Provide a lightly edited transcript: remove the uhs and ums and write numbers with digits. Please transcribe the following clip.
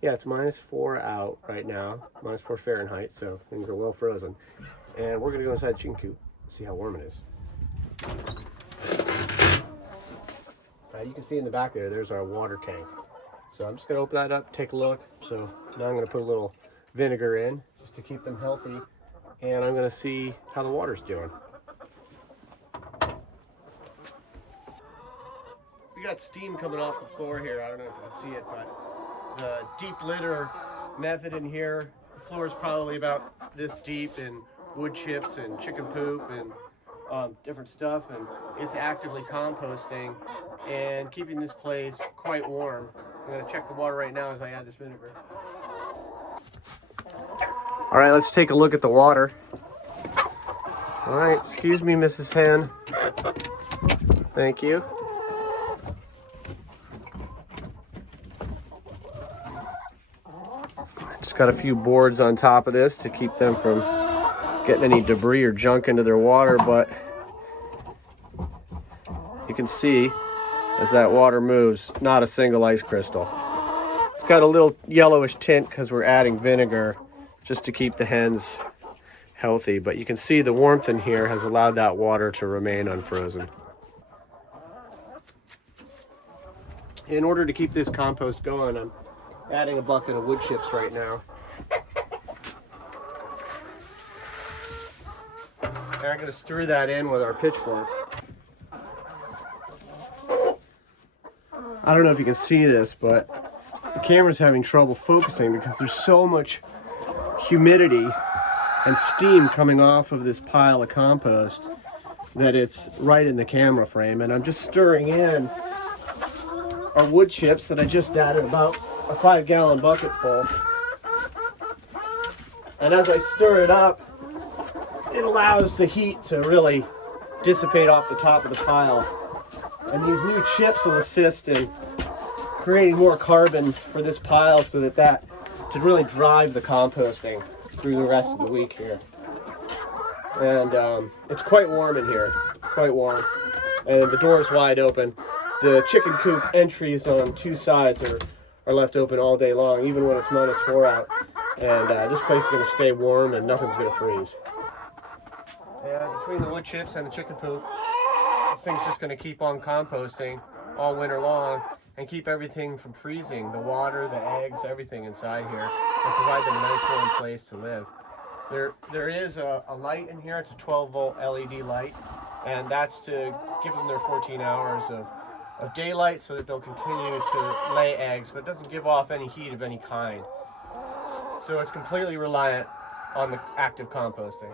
Yeah, it's -4 out right now, -4 Fahrenheit, so things are well frozen. And we're gonna go inside the chicken coop, see how warm it is. You can see in the back there, there's our water tank. So I'm just gonna open that up, take a look. So now I'm gonna put a little vinegar in just to keep them healthy. And I'm gonna see how the water's doing. We got steam coming off the floor here. I don't know if you can see it, but the deep litter method in here, the floor is probably about this deep in wood chips and chicken poop and different stuff, and it's actively composting and keeping this place quite warm. I'm going to check the water right now as I add this vinegar. All right, let's take a look at the water. All right, excuse me, Mrs. Hen. Thank you. Just got a few boards on top of this to keep them from getting any debris or junk into their water, but you can see as that water moves, not a single ice crystal. It's got a little yellowish tint because we're adding vinegar just to keep the hens healthy, but you can see the warmth in here has allowed that water to remain unfrozen. In order to keep this compost going, I'm adding a bucket of wood chips right now. And I'm going to stir that in with our pitchfork. I don't know if you can see this, but the camera's having trouble focusing because there's so much humidity and steam coming off of this pile of compost that it's right in the camera frame. And I'm just stirring in our wood chips that I just added about a 5-gallon bucket full. And as I stir it up, it allows the heat to really dissipate off the top of the pile. And these new chips will assist in creating more carbon for this pile so that to really drive the composting through the rest of the week here. And it's quite warm in here, quite warm. And the door is wide open. The chicken coop entries on two sides are left open all day long, even when it's -4 out. And this place is going to stay warm and nothing's going to freeze. And between the wood chips and the chicken poop, this thing's just going to keep on composting all winter long and keep everything from freezing, the water, the eggs, everything inside here, and provide them a nice warm place to live. There is a light in here. It's a 12-volt LED light, and that's to give them their 14 hours of daylight so that they'll continue to lay eggs, but it doesn't give off any heat of any kind. So it's completely reliant on the active composting.